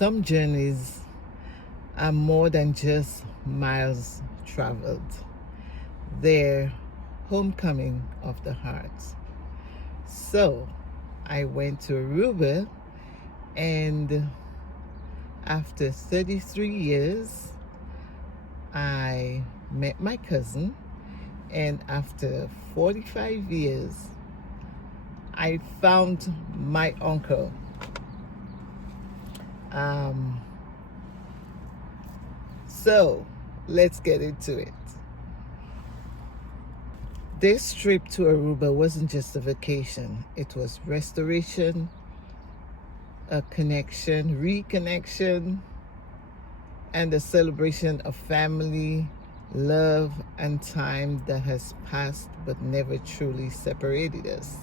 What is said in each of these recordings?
some journeys are more than just miles traveled. They're homecoming of the heart. So I went to Aruba, and after 33 years, I met my cousin, and after 45 years, I found my uncle. So let's get into it. This trip to Aruba wasn't just a vacation, it was restoration, a connection, reconnection, and a celebration of family, love, and time that has passed but never truly separated us.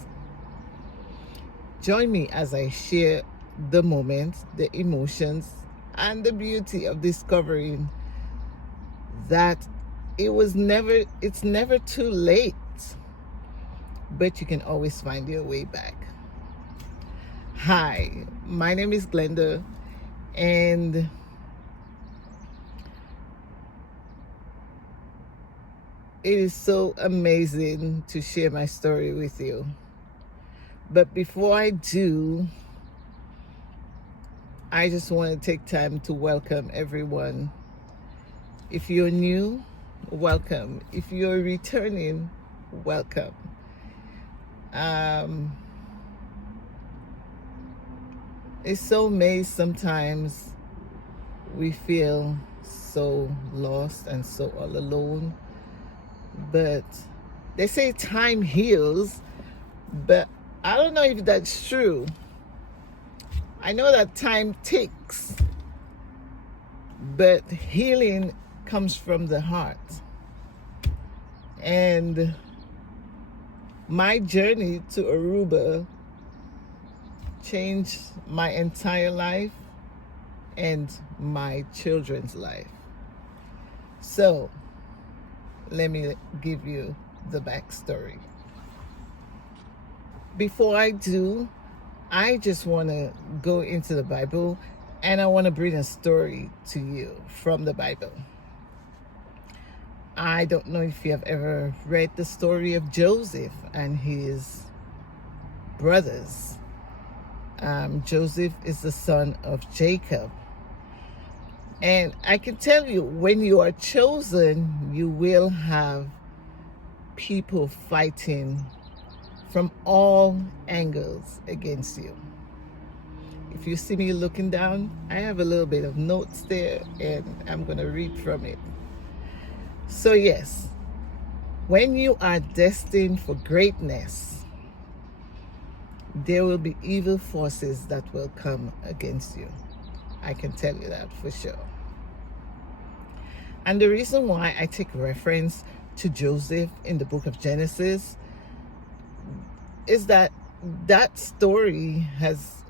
Join me as I share the moments, the emotions, and the beauty of discovering that it's never too late, but you can always find your way back. Hi, my name is Glenda, and it is so amazing to share my story with you. But before I do, I just want to take time to welcome everyone. If you're new, welcome. If you're returning, welcome. It's so amazing sometimes we feel so lost and so all alone. But they say time heals, but I don't know if that's true. I know that time ticks, but healing comes from the heart. And my journey to Aruba changed my entire life and my children's life. So let me give you the backstory. Before I do, I just want to go into the Bible, and I want to bring a story to you from the Bible. I don't know if you have ever read the story of Joseph and his brothers. Joseph is the son of Jacob. And I can tell you, when you are chosen, you will have people fighting from all angles against you. If you see me looking down, I have a little bit of notes there, and I'm going to read from it. So yes, when you are destined for greatness, there will be evil forces that will come against you. I can tell you that for sure. And the reason why I take reference to Joseph in the book of Genesis is that story has,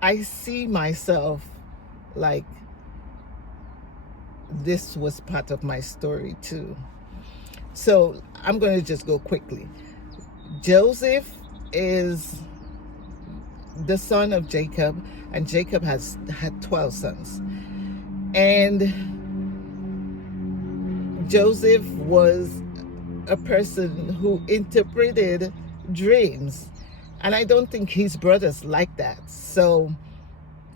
I see myself like this was part of my story too. So I'm going to just go quickly. Joseph is the son of Jacob, and Jacob had 12 sons. And Joseph was a person who interpreted dreams, and I don't think his brothers liked that. So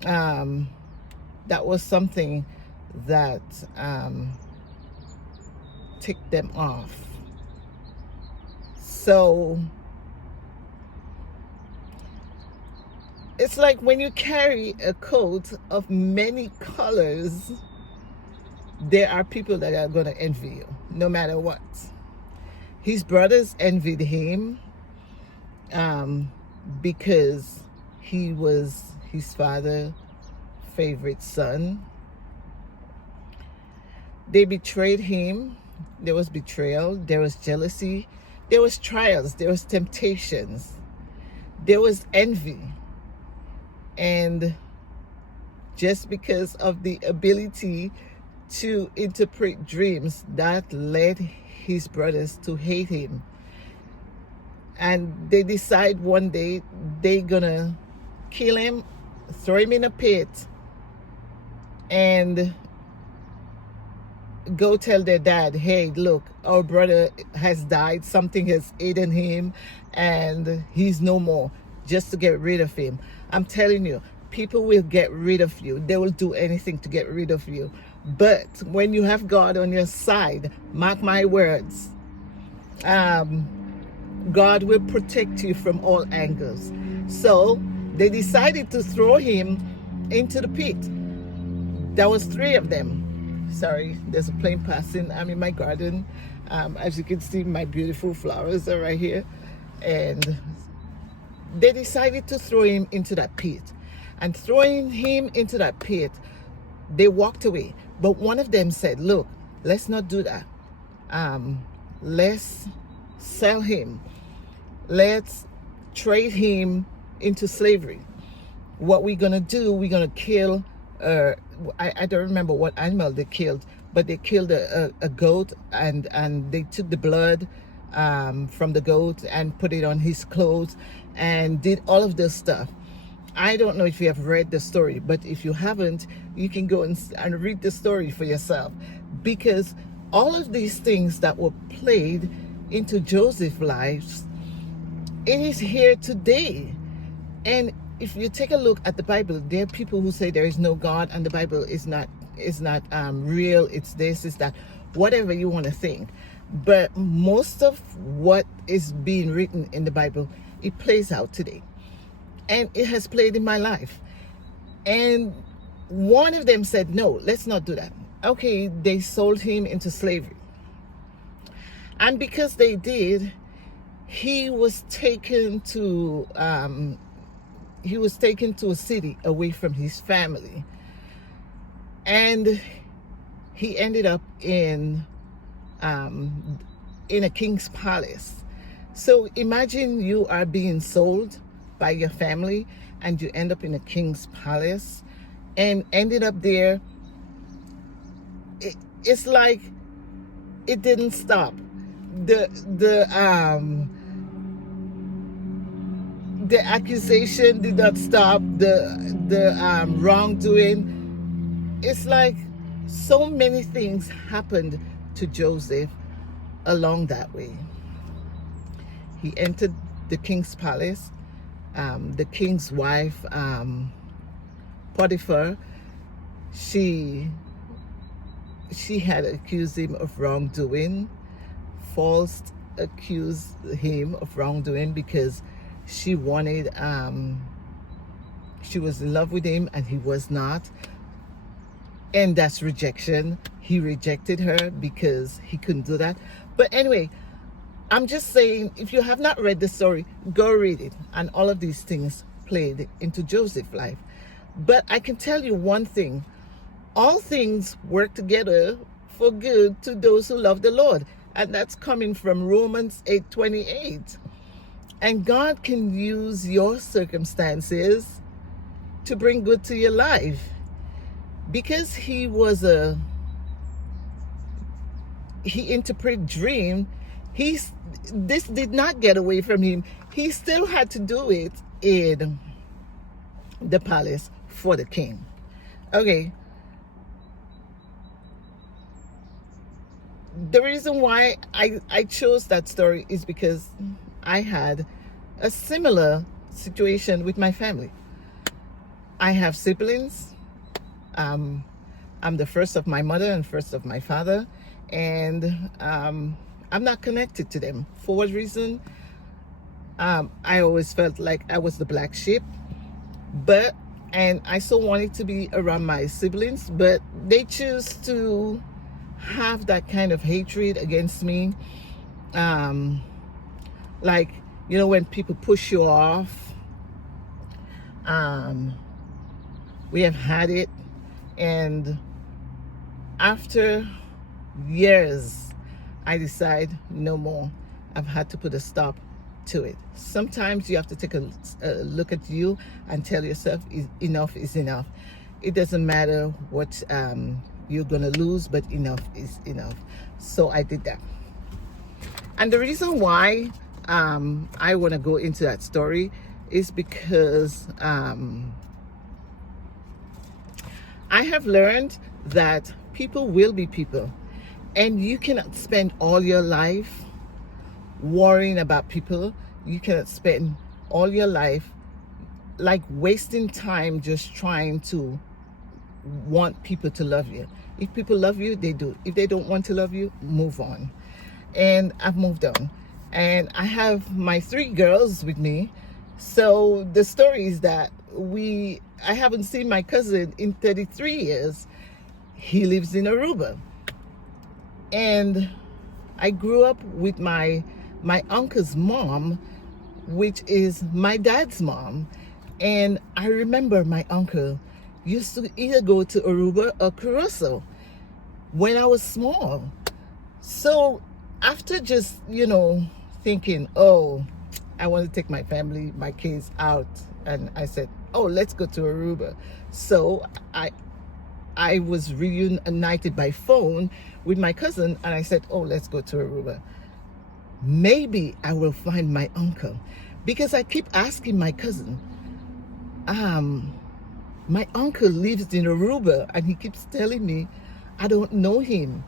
that was something that ticked them off. So it's like when you carry a coat of many colors, there are people that are going to envy you no matter what. His brothers envied him because he was his father's favorite son. They betrayed him. There was betrayal. There was jealousy. There was trials. There was temptations. There was envy. And just because of the ability to interpret dreams, that led his brothers to hate him. And they decide one day they're gonna kill him throw him in a pit, and go tell their dad, hey, look, our brother has died, something has eaten him, and he's no more, just to get rid of him. I'm telling you, people will get rid of you. They will do anything to get rid of you. But when you have God on your side, mark my words, God will protect you from all angles. So they decided to throw him into the pit. There was 3 of them. Sorry, there's a plane passing. I'm in my garden. As you can see, my beautiful flowers are right here. And they decided to throw him into that pit. And throwing him into that pit, they walked away. But one of them said, look, let's not do that. Let's sell him. Let's trade him into slavery. What we're going to do, we're going to kill, I don't remember what animal they killed, but they killed a goat, and they took the blood from the goat and put it on his clothes and did all of this stuff. I don't know if you have read the story, but if you haven't, you can go and read the story for yourself, because all of these things that were played into Joseph's life, it is here today. And if you take a look at the Bible, there are people who say there is no God and the Bible is not real. It's this, it's that, whatever you want to think. But most of what is being written in the Bible, it plays out today. And it has played in my life. And one of them said, no, let's not do that. Okay, they sold him into slavery. And because they did, he was taken to a city away from his family. And he ended up in a king's palace. So imagine you are being sold by your family and you end up in a king's palace and ended up there. It's like it didn't stop. The accusation did not stop. The wrongdoing. It's like so many things happened to Joseph along that way. He entered the king's palace. The king's wife, Potiphar, she had accused him of wrongdoing, false accused him of wrongdoing because she wanted, she was in love with him and he was not. And that's rejection. He rejected her because he couldn't do that. But anyway, I'm just saying, if you have not read the story, go read it. And all of these things played into Joseph's life. But I can tell you one thing. All things work together for good to those who love the Lord. And that's coming from Romans 8:28. And God can use your circumstances to bring good to your life. Because he interpreted dream, this did not get away from him. He still had to do it in the palace for the king. Okay. The reason why I chose that story is because I had a similar situation with my family. I have siblings. I'm the first of my mother and first of my father. And I'm not connected to them. For what reason? I always felt like I was the black sheep, and I still wanted to be around my siblings, but they choose to have that kind of hatred against me. Like, you know, when people push you off, we have had it. And after years, I decide no more. I've had to put a stop to it. Sometimes you have to take a look at you and tell yourself enough is enough. It doesn't matter what you're gonna lose, but enough is enough. So I did that. And the reason why I want to go into that story is because I have learned that people will be people, and you cannot spend all your life worrying about people. You cannot spend all your life like wasting time just trying to want people to love you. If people love you, they do. If they don't want to love you, move on. And I've moved on. And I have my 3 girls with me. So the story is that I haven't seen my cousin in 33 years. He lives in Aruba. And I grew up with my uncle's mom, which is my dad's mom. And I remember my uncle used to either go to Aruba or Curacao when I was small. So after just, thinking, oh, I want to take my family, my kids out, and I said, oh, let's go to Aruba. So I was reunited by phone with my cousin, and I said, oh, let's go to Aruba. Maybe I will find my uncle, because I keep asking my cousin, my uncle lives in Aruba, and he keeps telling me I don't know him.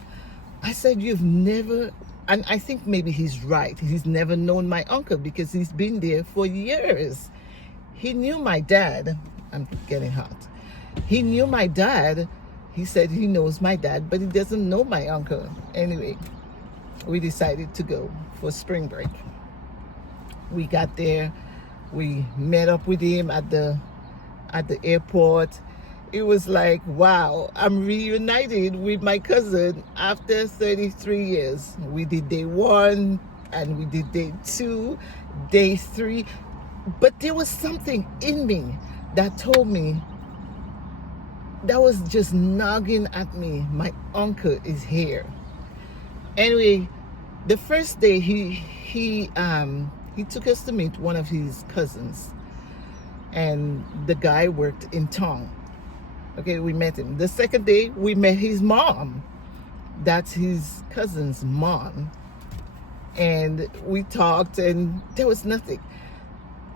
I said, you've never, and I think maybe he's right. He's never known my uncle because he's been there for years. He knew my dad. I'm getting hot. He knew my dad. He said he knows my dad, but he doesn't know my uncle. Anyway, we decided to go for spring break. We got there. We met up with him at the airport. It was like, wow, I'm reunited with my cousin after 33 years. We did day 1 and we did day 2, day 3. But there was something in me that told me, that was just nagging at me, my uncle is here. Anyway, the first day he took us to meet one of his cousins, and the guy worked in town. Okay, we met him. The second day, we met his mom. That's his cousin's mom. And we talked, and there was nothing.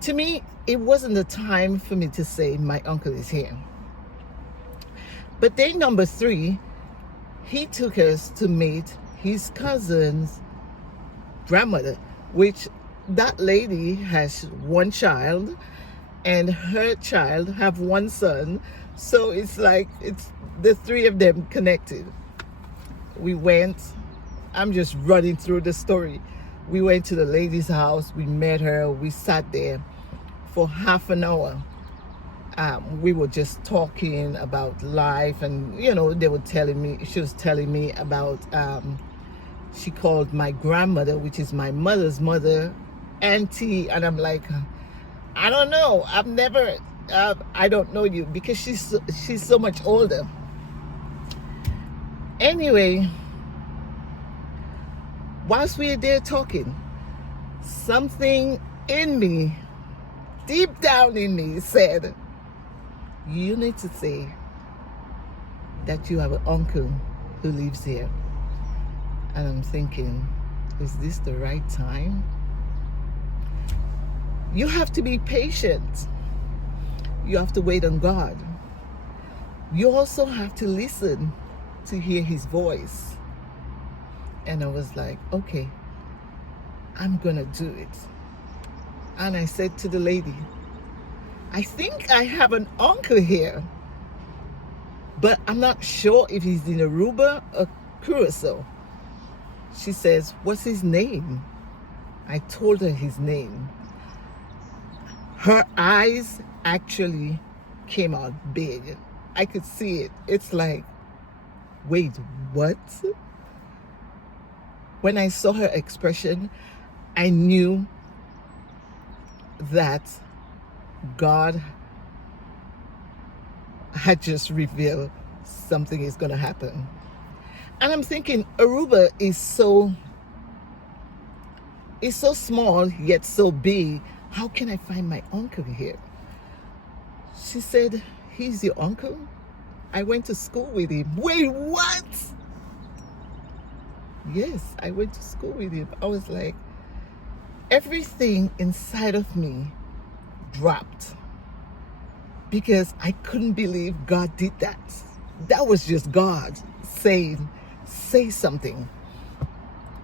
To me, it wasn't the time for me to say my uncle is here. But day number 3, he took us to meet his cousin's grandmother, which that lady has 1 child, and her child have 1 son. So it's like, it's the 3 of them connected. We went, I'm just running through the story. We went to the lady's house, we met her, we sat there for half an hour. We were just talking about life, and they were telling me, she was telling me about, she called my grandmother, which is my mother's mother, auntie, and I'm like, I don't know, I've never, I don't know you, because she's so much older. Anyway, whilst we were there talking, something in me, deep down in me, said, you need to say that you have an uncle who lives here. And I'm thinking, is this the right time? You have to be patient. You have to wait on God. You also have to listen to hear his voice. And I was like, okay, I'm gonna do it. And I said to the lady, I think I have an uncle here, but I'm not sure if he's in Aruba or Curacao. She says, what's his name? I told her his name. Her eyes actually came out big. I could see it. It's like, wait, what? When I saw her expression, I knew that God had just revealed something is going to happen. And I'm thinking, Aruba is so small yet so big. How can I find my uncle here? She said, he's your uncle? I went to school with him. Wait, what? Yes, I went to school with him. I was like, everything inside of me dropped, because I couldn't believe God did that. that was just God saying, say something.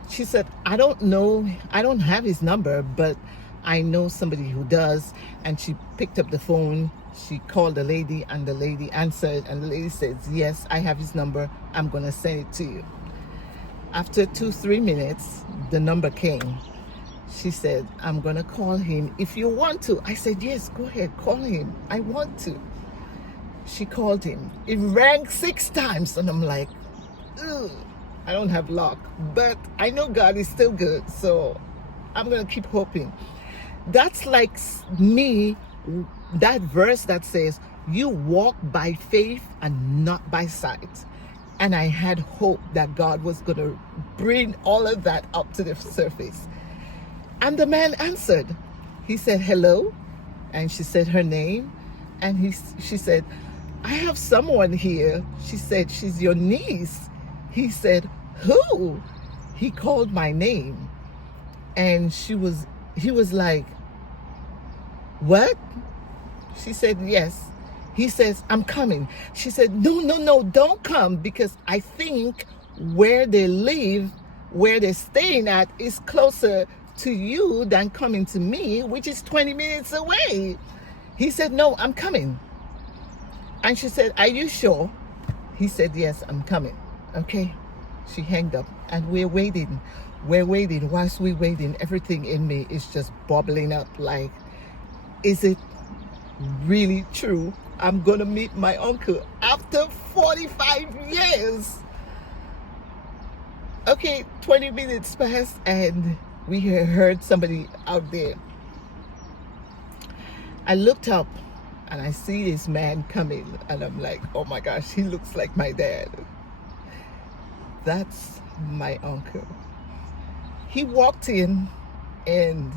She said, I don't know, I don't have his number, but I know somebody who does. And she picked up the phone, she called the lady, and the lady answered, and the lady says, yes, I have his number, I'm gonna send it to you. After 2-3 minutes, the number came. She said, I'm gonna call him if you want to. I said, yes, go ahead, call him, I want to. She called him. It rang 6 times, and I'm like, ugh, I don't have luck, but I know God is still good, so I'm gonna keep hoping. That's like me, that verse that says, you walk by faith and not by sight. And I had hope that God was gonna bring all of that up to the surface. And the man answered. He said, hello, and she said her name, and she said, I have someone here. She said, she's your niece. He said, who? He called my name. And he was like, what? She said, yes. He says, I'm coming. She said, no, don't come, because I think where they live, where they're staying at, is closer to you than coming to me, which is 20 minutes away. He said, no, I'm coming. And she said, are you sure? He said, yes, I'm coming. Okay. She hanged up, and we're waiting. Whilst we're waiting, everything in me is just bubbling up like, is it really true? I'm gonna meet my uncle after 45 years. Okay, 20 minutes passed, and we heard somebody out there. I looked up, and I see this man coming, and I'm like, oh my gosh, he looks like my dad. That's my uncle. He walked in, and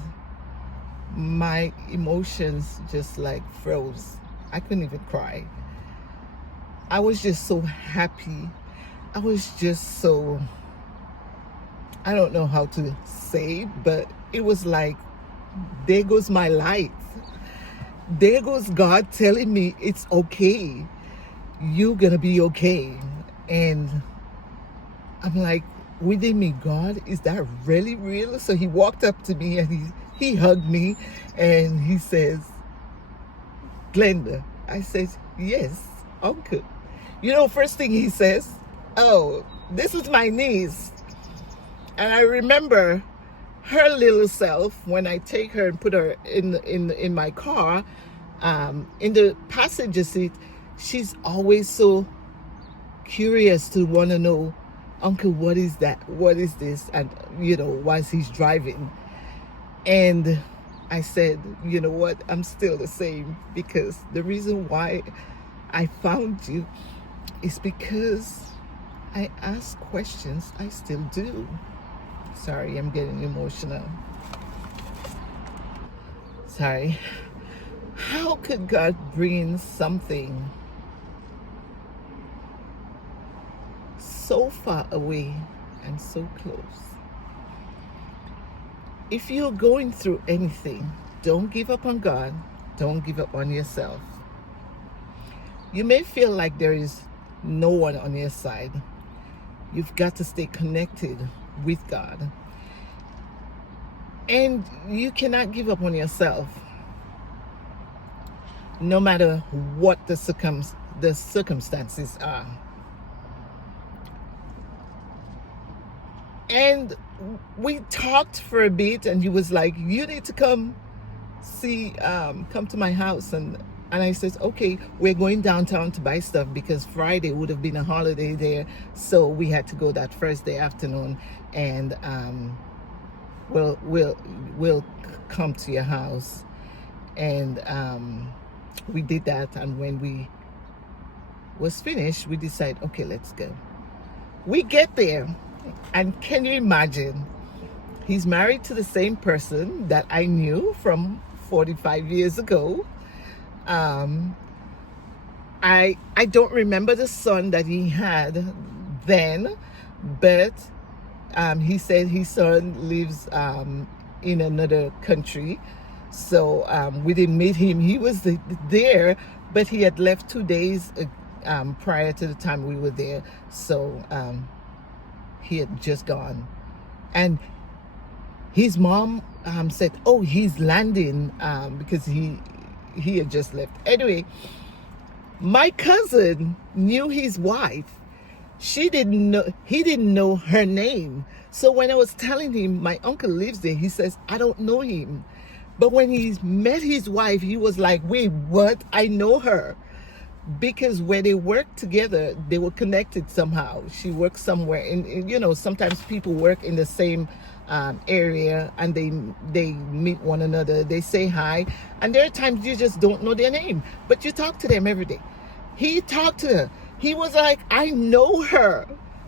my emotions just like froze. I couldn't even cry. I was just so happy. I was just so, I don't know how to say, but it was like, there goes my life. There goes God telling me it's okay. You're gonna be okay. And I'm like, within me, God, is that really real? So he walked up to me, and he hugged me, and he says, Glenda. I said, yes, uncle. You know, first thing he says, oh, this is my niece. And I remember her little self when I take her and put her in my car, in the passenger seat. She's always so curious to want to know, uncle, what is that? What is this? And, you know, whilst he's driving. And I said, you know what? I'm still the same, because the reason why I found you is because I ask questions. I still do. Sorry, I'm getting emotional. Sorry. How could God bring something so far away and so close? If you're going through anything, don't give up on God. Don't give up on yourself. You may feel like there is no one on your side. You've got to stay connected with God. And you cannot give up on yourself, no matter what the circumstances are. And we talked for a bit, and he was like, you need to come to my house. And I said, okay, we're going downtown to buy stuff, because Friday would have been a holiday there. So we had to go that Thursday afternoon, and we'll come to your house. And we did that. And when we was finished, we decided, okay, let's go. We get there. And can you imagine? He's married to the same person that I knew from 45 years ago. I don't remember the son that he had then, but he said his son lives in another country. So we didn't meet him. He was there, but he had left 2 days prior to the time we were there. So he had just gone. And his mom said, oh, he's landing, because he had just left. Anyway, my cousin knew his wife. He didn't know her name. So when I was telling him my uncle lives there, he says, I don't know him. But when he met his wife, he was like, wait, what? I know her. Because when they worked together, they were connected somehow. She worked somewhere, and you know, sometimes people work in the same area, and they meet one another, they say hi, and there are times you just don't know their name, but you talk to them every day. He talked to her. He was like, I know her.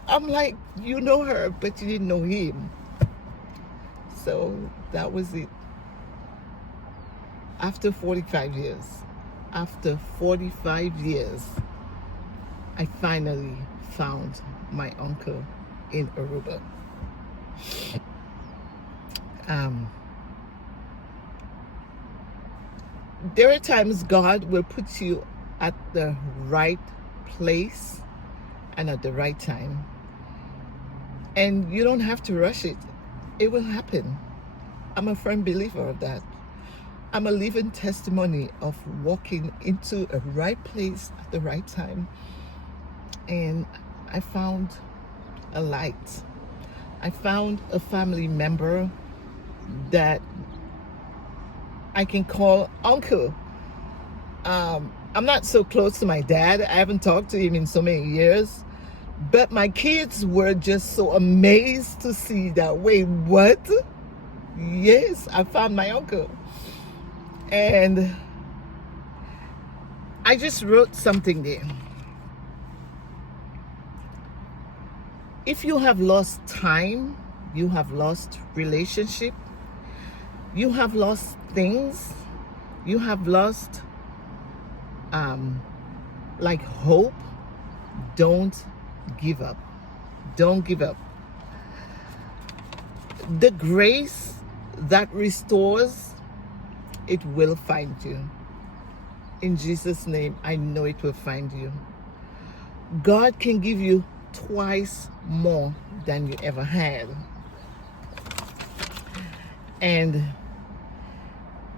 I'm like, you know her, but you didn't know him. So that was it. After 45 years, I finally found my uncle in Aruba. There are times God will put you at the right place and at the right time. And you don't have to rush it. It will happen. I'm a firm believer of that. I'm a living testimony of walking into a right place at the right time. And I found a light. I found a family member that I can call uncle. I'm not so close to my dad. I haven't talked to him in so many years. But my kids were just so amazed to see that, wait, what? Yes, I found my uncle. And I just wrote something there. If you have lost time, you have lost relationship, you have lost things, you have lost like hope, don't give up. Don't give up. The grace that restores, it will find you. In Jesus' name, I know it will find you. God can give you twice more than you ever had. And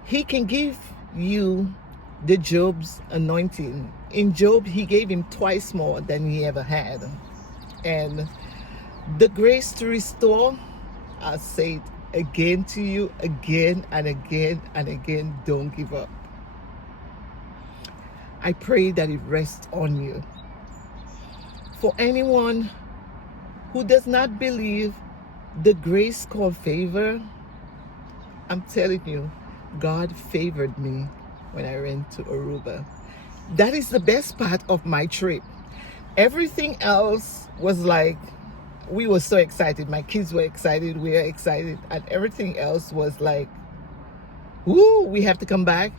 he can give you the Job's anointing. In Job, he gave him twice more than he ever had. And the grace to restore, I'll say it again to you, again and again and again, don't give up. I pray that it rests on you. For anyone who does not believe the grace called favor, I'm telling you, God favored me when I went to Aruba. That is the best part of my trip. Everything else was like, we were so excited. My kids were excited. We were excited. And everything else was like, woo, we have to come back.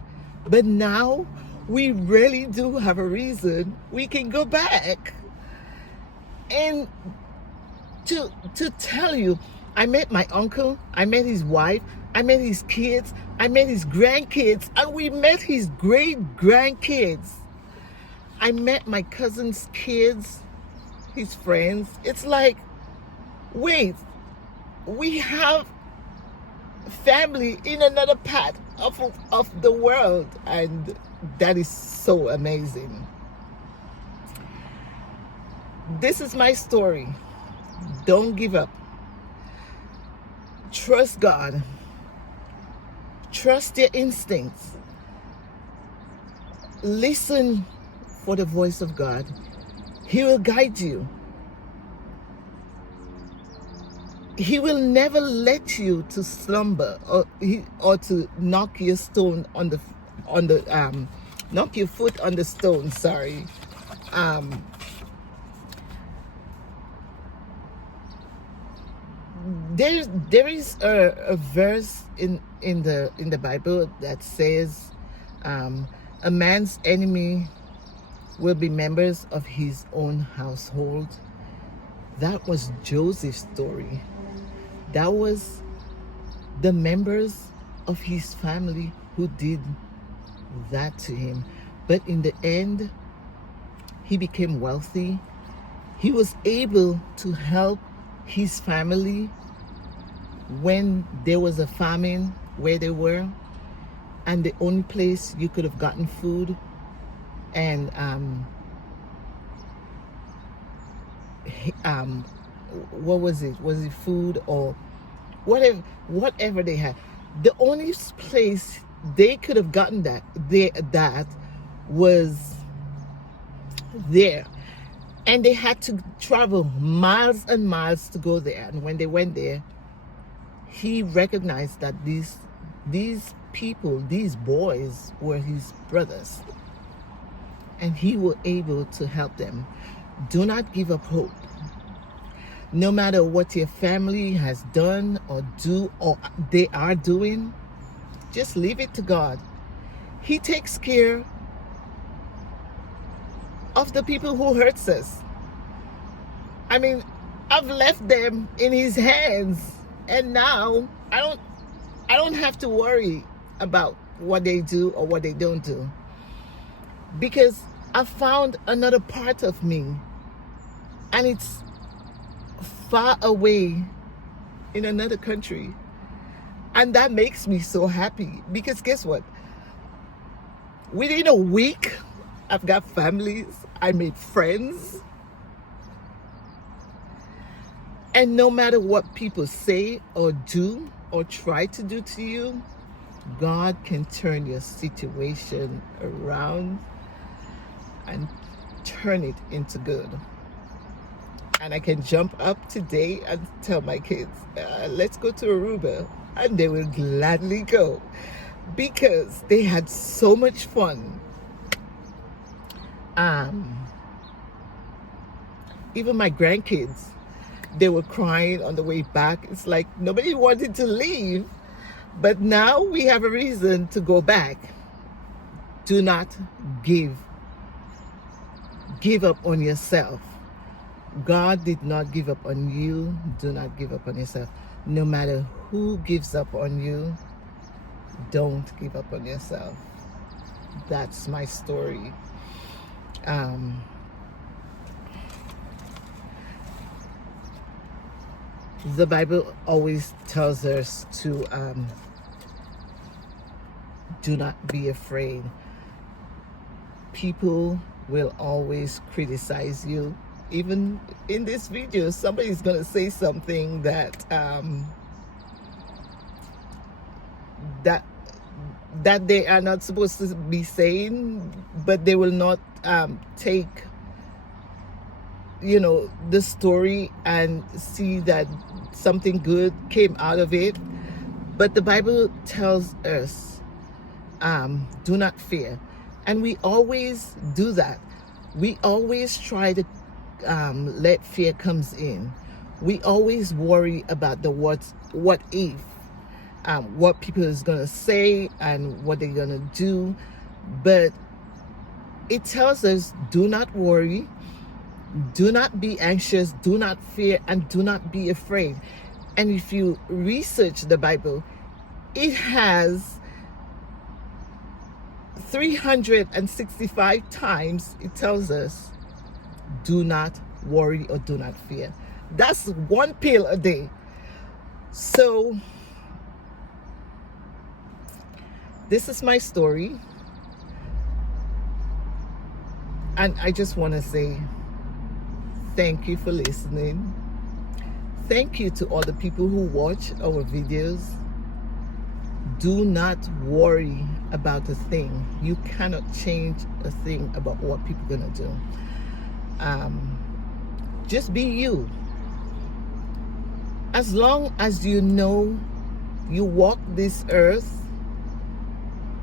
But now we really do have a reason we can go back. And to tell you, I met my uncle, I met his wife, I met his kids, I met his grandkids, and we met his great-grandkids. I met my cousin's kids, his friends. It's like, wait, we have family in another part of the world, and that is so amazing. This is my story. Don't give up. Trust God. Trust your instincts. Listen for the voice of God. He will guide you. He will never let you to slumber or to knock your stone on the knock your foot on the stone. Sorry. There is a verse in the Bible that says, a man's enemy will be members of his own household. That was Joseph's story. That was the members of his family who did that to him. But in the end, he became wealthy. He was able to help his family when there was a famine where they were, and the only place you could have gotten food and what was it? Was it food or whatever they had? The only place they could have gotten that was there, and they had to travel miles and miles to go there. And when they went there, he recognized that these people, these boys, were his brothers, and he was able to help them. Do not give up hope. No matter what your family has done or do or they are doing, just leave it to God. He takes care of the people who hurts us. I mean, I've left them in his hands, and now I don't have to worry about what they do or what they don't do, because I found another part of me, and it's far away in another country, and that makes me so happy, because guess what? Within a week, I've got families, I made friends, and no matter what people say or do or try to do to you, God can turn your situation around and turn it into good. And I can jump up today and tell my kids, let's go to Aruba, and they will gladly go, because they had so much fun. Even my grandkids, they were crying on the way back. It's like nobody wanted to leave, but now we have a reason to go back. Do not give up on yourself. God did not give up on you. Do not give up on yourself. No matter who gives up on you, don't give up on yourself. That's my story. The Bible always tells us to do not be afraid. People will always criticize you. Even in this video, somebody's going to say something that that they are not supposed to be saying, but they will not take, the story and see that something good came out of it. But the Bible tells us, do not fear. And we always do that. We always try to let fear comes in. We always worry about the what if, what people is gonna say and what they're gonna do. But it tells us, do not worry, do not be anxious, do not fear, and do not be afraid. And if you research the Bible, it has 365 times it tells us, do not worry or do not fear. That's one pill a day. So this is my story, and I just want to say thank you for listening. Thank you to all the people who watch our videos. Do not worry about a thing. You cannot change a thing about what people are gonna do. Just be you. As long as you know you walk this earth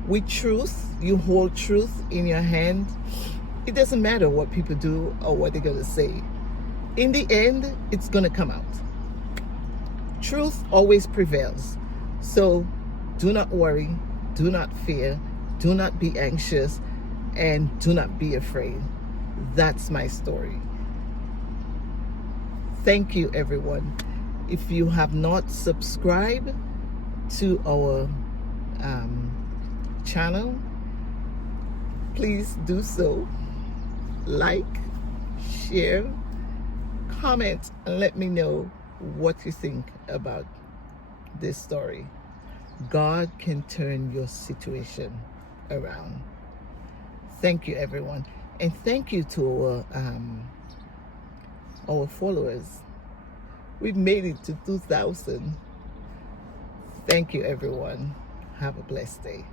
with truth, you hold truth in your hand, it doesn't matter what people do or what they're gonna say. In the end, it's gonna come out. Truth always prevails. So do not worry, do not fear, do not be anxious, and do not be afraid. That's my story. Thank you, everyone. If you have not subscribed to our channel, please do so. like, share, comment, and let me know what you think about this story. God can turn your situation around. Thank you, everyone. And thank you to our followers. We've made it to 2,000. Thank you, everyone. Have a blessed day.